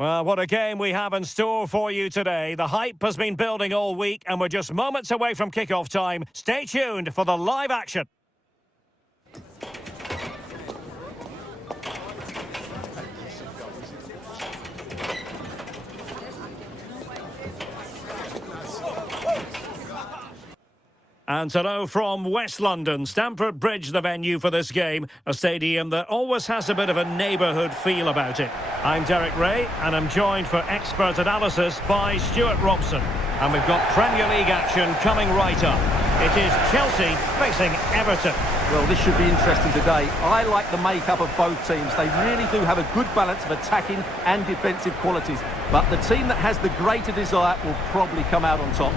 Well, what a game we have in store for you today. The hype has been building all week and we're just moments away from kickoff time. Stay tuned for the live action. And hello from West London. Stamford Bridge, the venue for this game. A stadium that always has a bit of a neighbourhood feel about it. I'm Derek Ray, and I'm joined for expert analysis by Stuart Robson. And we've got Premier League action coming right up. It is Chelsea facing Everton. Well, this should be interesting today. I like the makeup of both teams. They really do have a good balance of attacking and defensive qualities. But the team that has the greater desire will probably come out on top.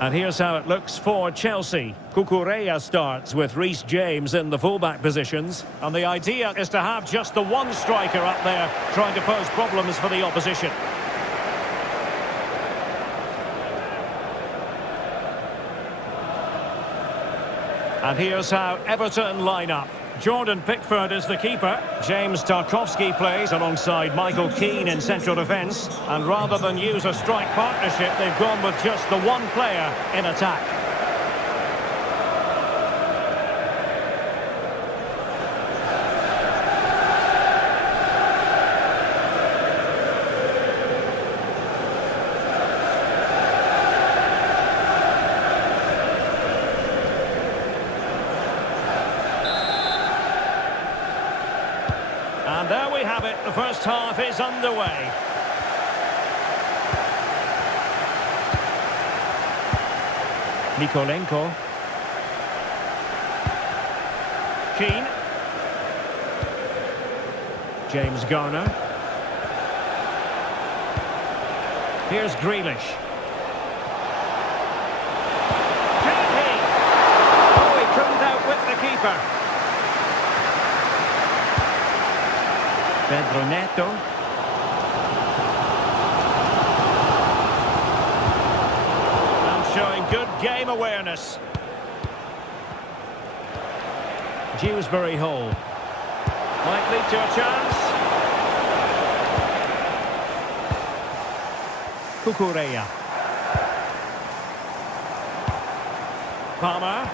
And here's how it looks for Chelsea. Cucurella starts with Reece James in the fullback positions. And the idea is to have just the one striker up there trying to pose problems for the opposition. And here's how Everton line up. Jordan Pickford is the keeper. James Tarkowski plays alongside Michael Keane in central defence. And rather than use a strike partnership, they've gone with just the one player in attack. And there we have it, the first half is underway. Nikolenko. Keane. James Garner. Here's Grealish. Can he? Oh, he couldn't outwit the keeper. Pedro Neto. And showing good game awareness. Dews-burry hole. Might lead to a chance. Cucurella. Palmer.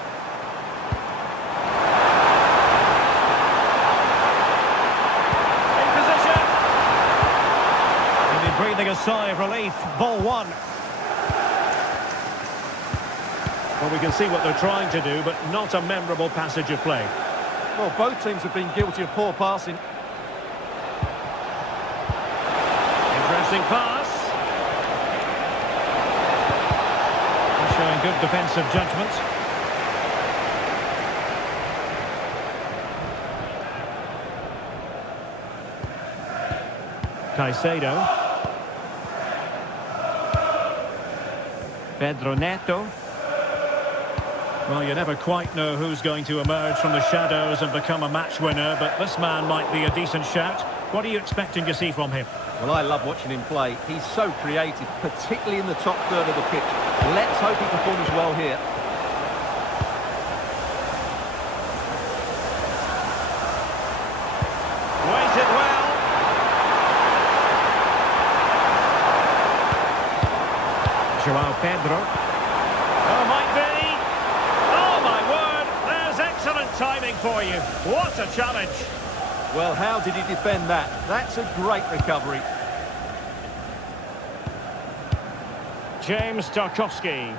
Breathing a sigh of relief. Ball one. Well, we can see what they're trying to do, but not a memorable passage of play. Well, both teams have been guilty of poor passing. Interesting pass. And showing good defensive judgment. Caicedo. Pedro Neto. Well, you never quite know who's going to emerge from the shadows and become a match winner, but this man might be a decent shout. What are you expecting to see from him? Well, I love watching him play. He's so creative, particularly in the top third of the pitch. Let's hope he performs well here. Waited well. Joao Pedro. Oh, might be. Oh, my word. There's excellent timing for you. What a challenge. Well, how did he defend that? That's a great recovery. James Tarkowski.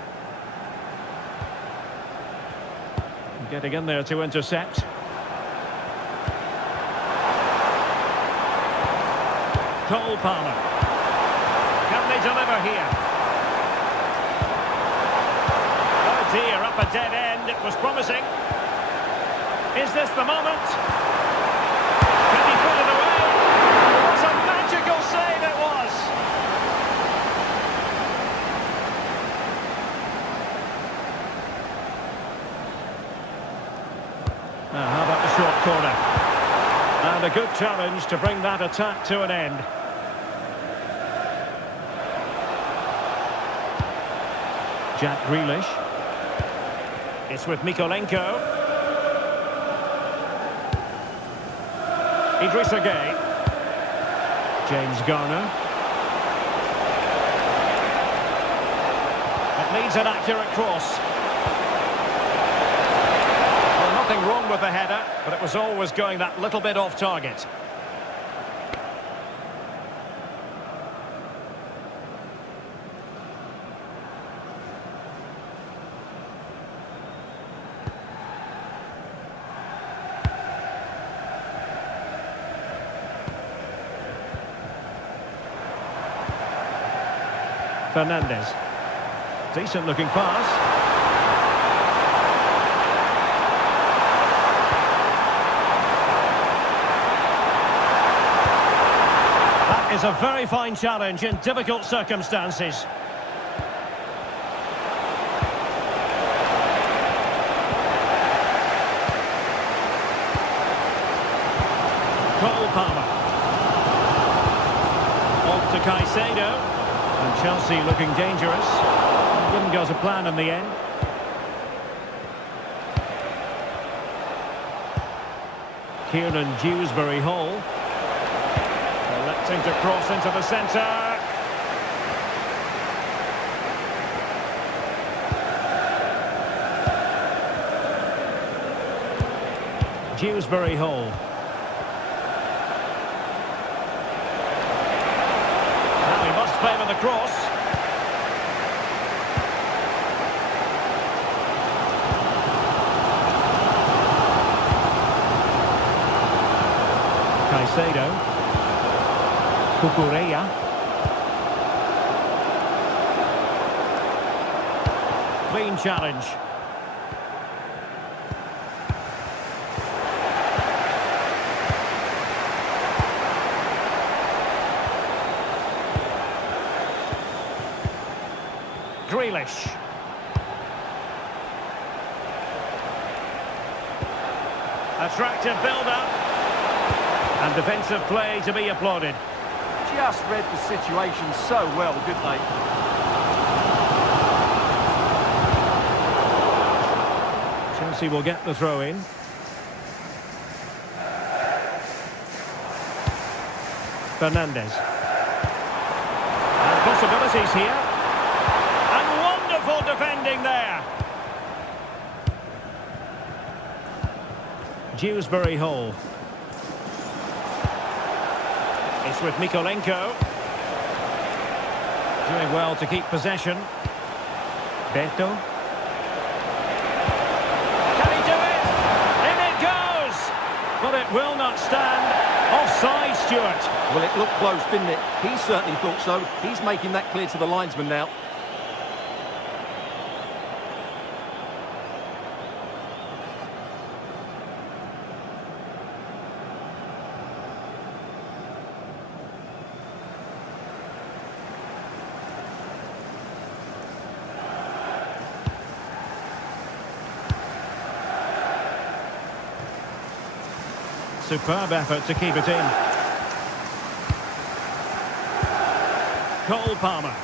Getting in there to intercept. Cole Palmer. they deliver here? Oh dear, up a dead end. It was promising. Is this the moment? Can he put it away? What a magical save it was! Now, how about the short corner? And a good challenge to bring that attack to an end. Jack Grealish. It's with Mykolenko. Idrissa Gueye. James Garner. It needs an accurate cross. Well, nothing wrong with the header, but it was always going that little bit off target. Fernandez. Decent looking pass. That is a very fine challenge in difficult circumstances. Cole Palmer. On to Caicedo. And Chelsea looking dangerous. Didn't go to plan in the end. Kieran Dews-burry Hall. Electing to cross into the centre. Dews-burry Hall. Favour the cross. Caicedo. Cucurella. Clean challenge. Grealish. Attractive build-up. And defensive play to be applauded. Just read the situation so well, didn't they? Chelsea will get the throw in. Fernandez. And possibilities here. Wonderful defending there. Dews-burry Hall. It's with Mykolenko. Doing well to keep possession. Beto. Can he do it? In it goes! But it will not stand. Offside, Stuart. Well, it looked close, didn't it? He certainly thought so. He's making that clear to the linesman now. Superb effort to keep it in. Cole Palmer.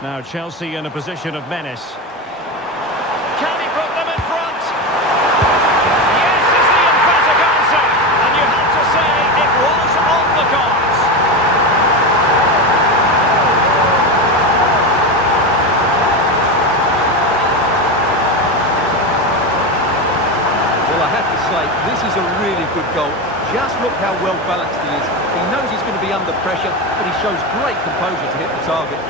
Now Chelsea in a position of menace. Can he put them in front? Yes is the emphatic answer. And you have to say it was on the cards. This is a really good goal. Just look how well balanced he is. He knows he's going to be under pressure, but he shows great composure to hit the target.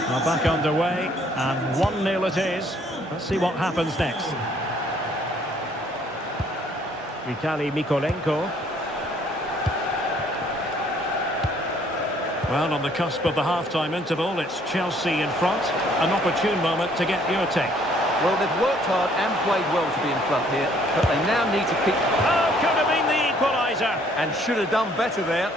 Are back underway, and 1-0 it is. Let's see what happens next. Mikolenko. Well, on the cusp of the half-time interval, it's Chelsea in front. An opportune moment to get your take. Well, they've worked hard and played well to be in front here, but they now need to keep... Oh, could have been the equaliser. And should have done better there.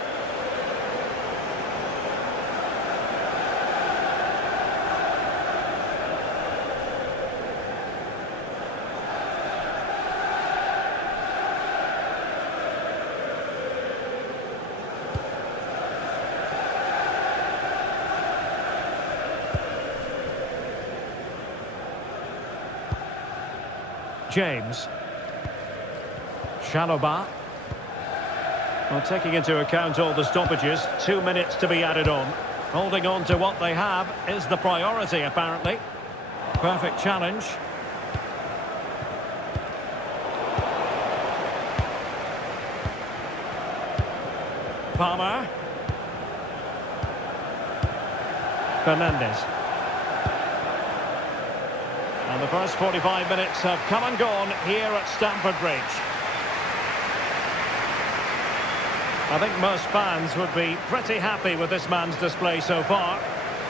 James. Chalobah. Well, taking into account all the stoppages, 2 minutes to be added on. Holding on to what they have is the priority, apparently. Perfect challenge. Palmer. Fernandes. And the first 45 minutes have come and gone here at Stamford Bridge. I think most fans would be pretty happy with this man's display so far.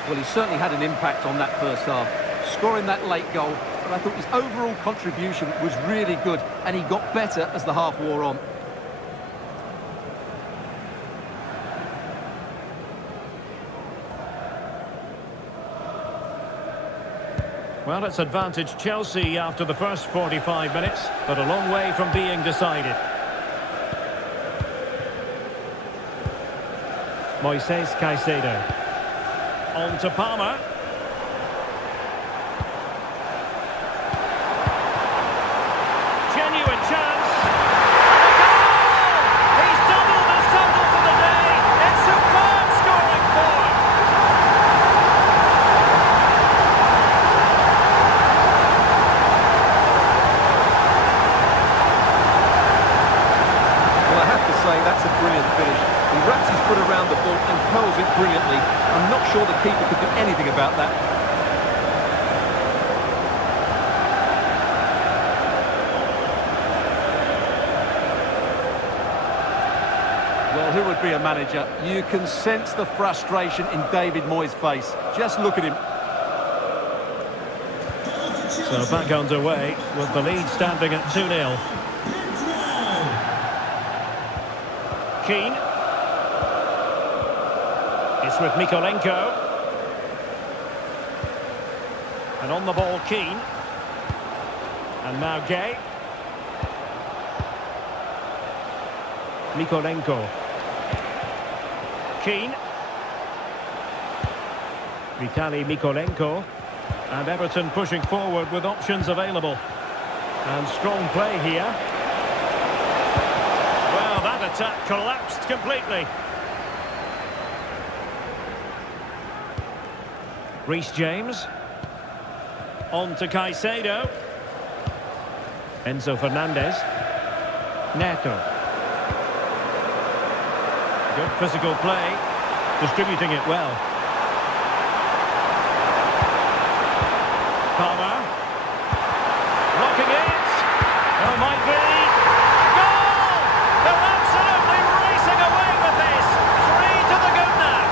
Well, he certainly had an impact on that first half, scoring that late goal, but I thought his overall contribution was really good, and he got better as the half wore on. Well, it's advantage Chelsea after the first 45 minutes, but a long way from being decided. Moises Caicedo. On to Palmer. Genuine chance. And a goal! He's doubled his total for the day. It's superb scoring form. Well, I have to say, that's a brilliant finish. He wraps his foot around the ball and curls it brilliantly. I'm not sure the keeper could do anything about that. Well, who would be a manager? You can sense the frustration in David Moyes' face. Just look at him. So back underway with the lead standing at 2-0. Keane. It's with Mikolenko. And on the ball, Keane. And now Gay. Mikolenko. Keane. Mikolenko. And Everton pushing forward with options available. And strong play here. Well, that attack collapsed completely. Reece James. On to Caicedo. Enzo Fernandez. Neto. Good physical play. Distributing it well. Palmer. Blocking it. Oh, might be. Goal! They're absolutely racing away with this. 3 to the good now.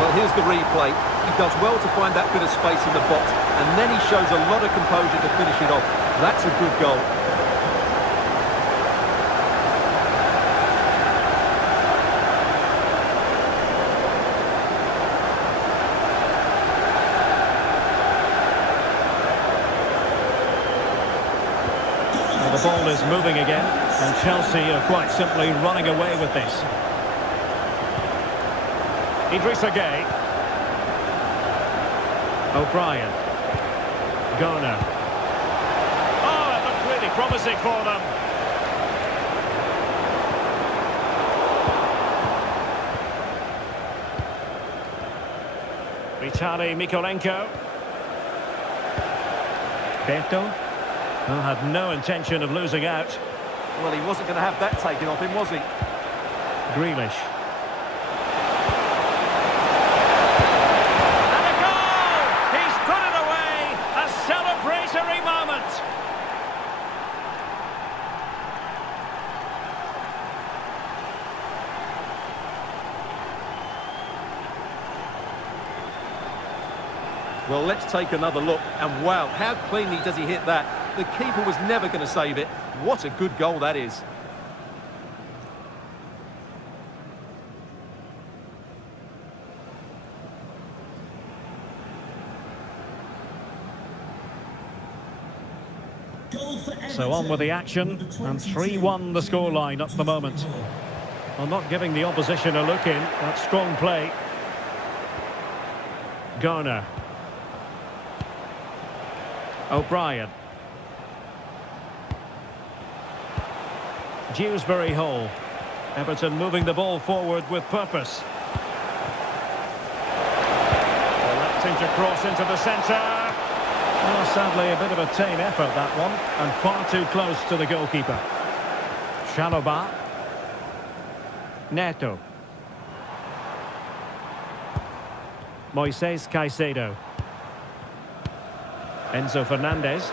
Well, here's the replay. He does well to find that bit of space in the box, and then he shows a lot of composure to finish it off. That's a good goal. Well, the ball is moving again, and Chelsea are quite simply running away with this. Idrissa Gueye. O'Brien. Garnacho. Oh, it looked really promising for them. Mikolenko. Beto. Well, had no intention of losing out. Well, he wasn't going to have that taken off him, was he? Grealish. And a goal! He's put it away! A celebratory moment! Well, let's take another look. And wow, how cleanly does he hit that? The keeper was never going to save it. What a good goal that is. So on with the action, and 3-1 the scoreline at the moment. Well, not giving the opposition a look in. That's strong play. Garner. O'Brien. Dews-burry Hole. Everton moving the ball forward with purpose. Electing to cross into the centre. Well, sadly, a bit of a tame effort, that one, and far too close to the goalkeeper. Chalobah. Neto. Moises Caicedo. Enzo Fernandez.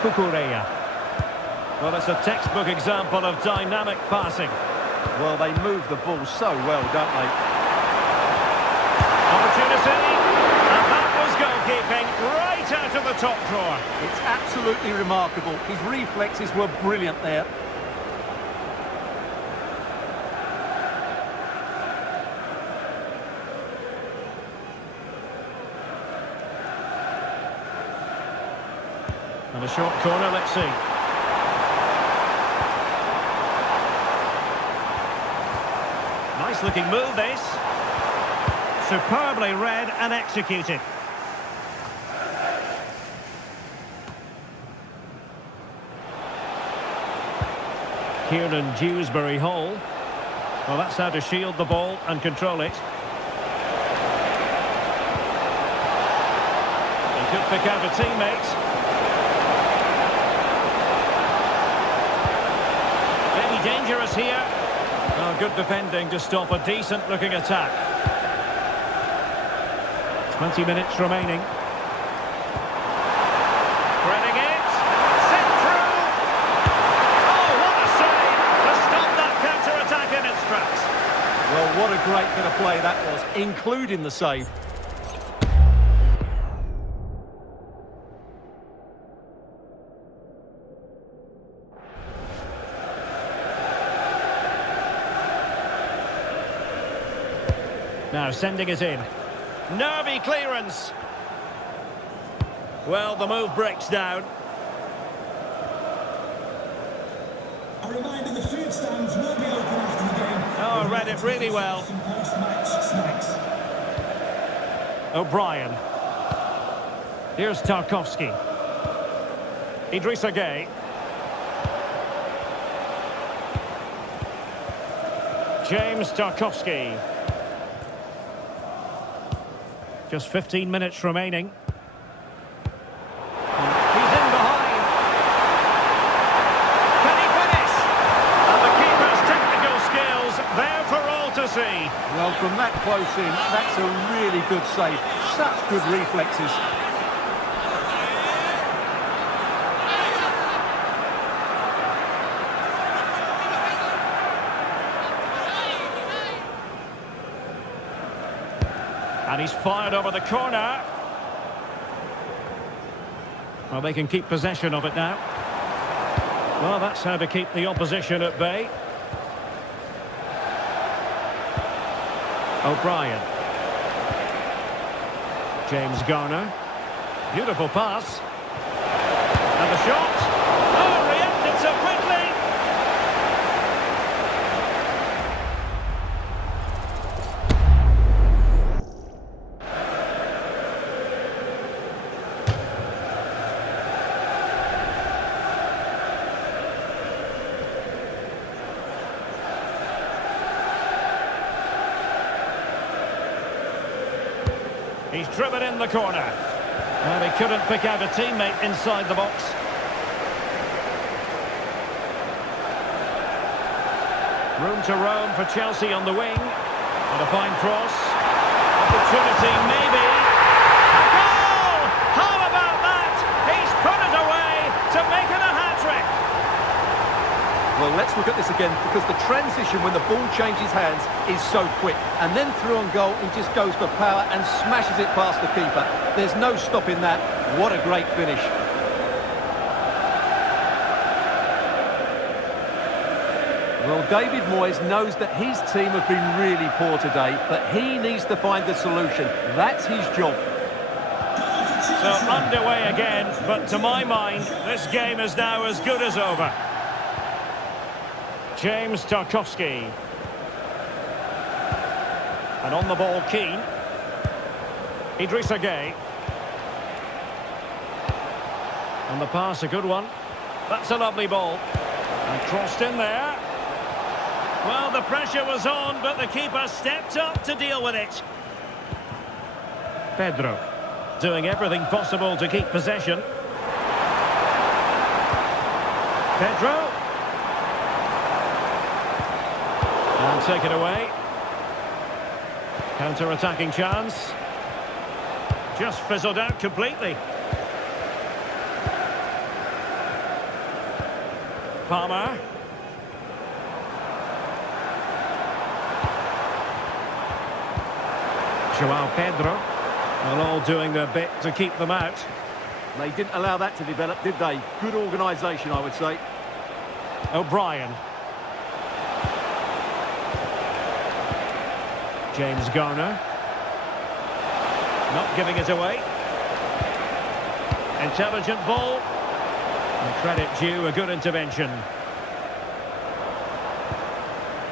Cucurella. Well, it's a textbook example of dynamic passing. Well, they move the ball so well, don't they? Opportunity. And that was goalkeeping right out of the top drawer. It's absolutely remarkable. His reflexes were brilliant there. And a short corner, let's see. Nice looking move, this. Superbly read and executed. Kieran Dews-burry Hole. Well, that's how to shield the ball and control it. He could pick out a teammate. Maybe dangerous here. Oh, good defending to stop a decent-looking attack. 20 minutes remaining. Threading it. Sent through. Oh, what a save to stop that counter-attack in its tracks. Well, what a great bit of play that was, including the save. Now sending it in. Nervy clearance. Well, the move breaks down. A reminder, the food stands will be open after the game. Oh, read it really well. Some post-match snacks. O'Brien. Here's Tarkowski. Idrissa Gueye. James Tarkowski. Just 15 minutes remaining. He's in behind. Can he finish? And the keeper's technical skills there for all to see. Well, from that close in, that's a really good save. Such good reflexes. And he's fired over the corner. Well, they can keep possession of it now. Well, that's how to keep the opposition at bay. O'Brien. James Garner. Beautiful pass. And the shot. Oh, reacted so quickly. He's driven in the corner. Well, he couldn't pick out a teammate inside the box. Room to roam for Chelsea on the wing. And a fine cross. Opportunity, maybe. A goal! How about that? He's put it away to make it a hat-trick. Well, let's look at this again, because the transition when the ball changes hands is so quick. And then through on goal, he just goes for power and smashes it past the keeper. There's no stopping that. What a great finish. Well, David Moyes knows that his team have been really poor today, but he needs to find the solution. That's his job. So underway again, but to my mind, this game is now as good as over. James Tarkowski. And on the ball, Keane. Idrissa Gueye. And the pass, a good one. That's a lovely ball. And crossed in there. Well, the pressure was on, but the keeper stepped up to deal with it. Pedro. Doing everything possible to keep possession. Pedro. And take it away. Counter-attacking chance. Just fizzled out completely. Palmer. Joao Pedro. Well, all doing their bit to keep them out. They didn't allow that to develop, did they? Good organisation, I would say. O'Brien. James Garner. Not giving it away. Intelligent ball. And credit due, a good intervention.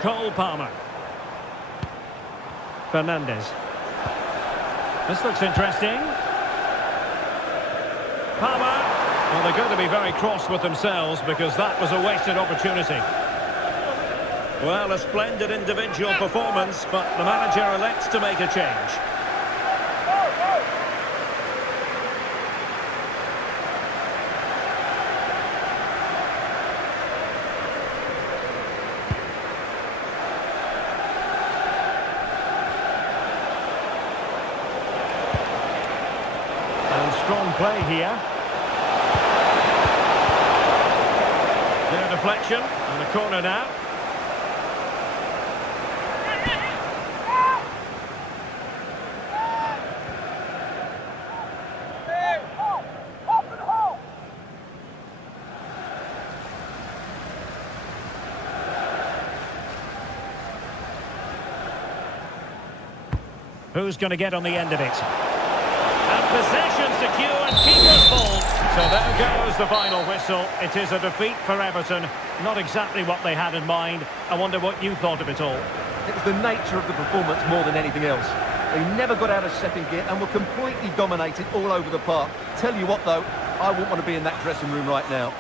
Cole Palmer. Fernandes. This looks interesting. Palmer. Well, they're going to be very cross with themselves because that was a wasted opportunity. Well, a splendid individual performance, but the manager elects to make a change. And strong play here. Their deflection, and a corner now. Who's going to get on the end of it? And possession secured, keeper's fault. So there goes the final whistle. It is a defeat for Everton. Not exactly what they had in mind. I wonder what you thought of it all. It was the nature of the performance more than anything else. They never got out of second gear and were completely dominated all over the park. Tell you what, though, I wouldn't want to be in that dressing room right now.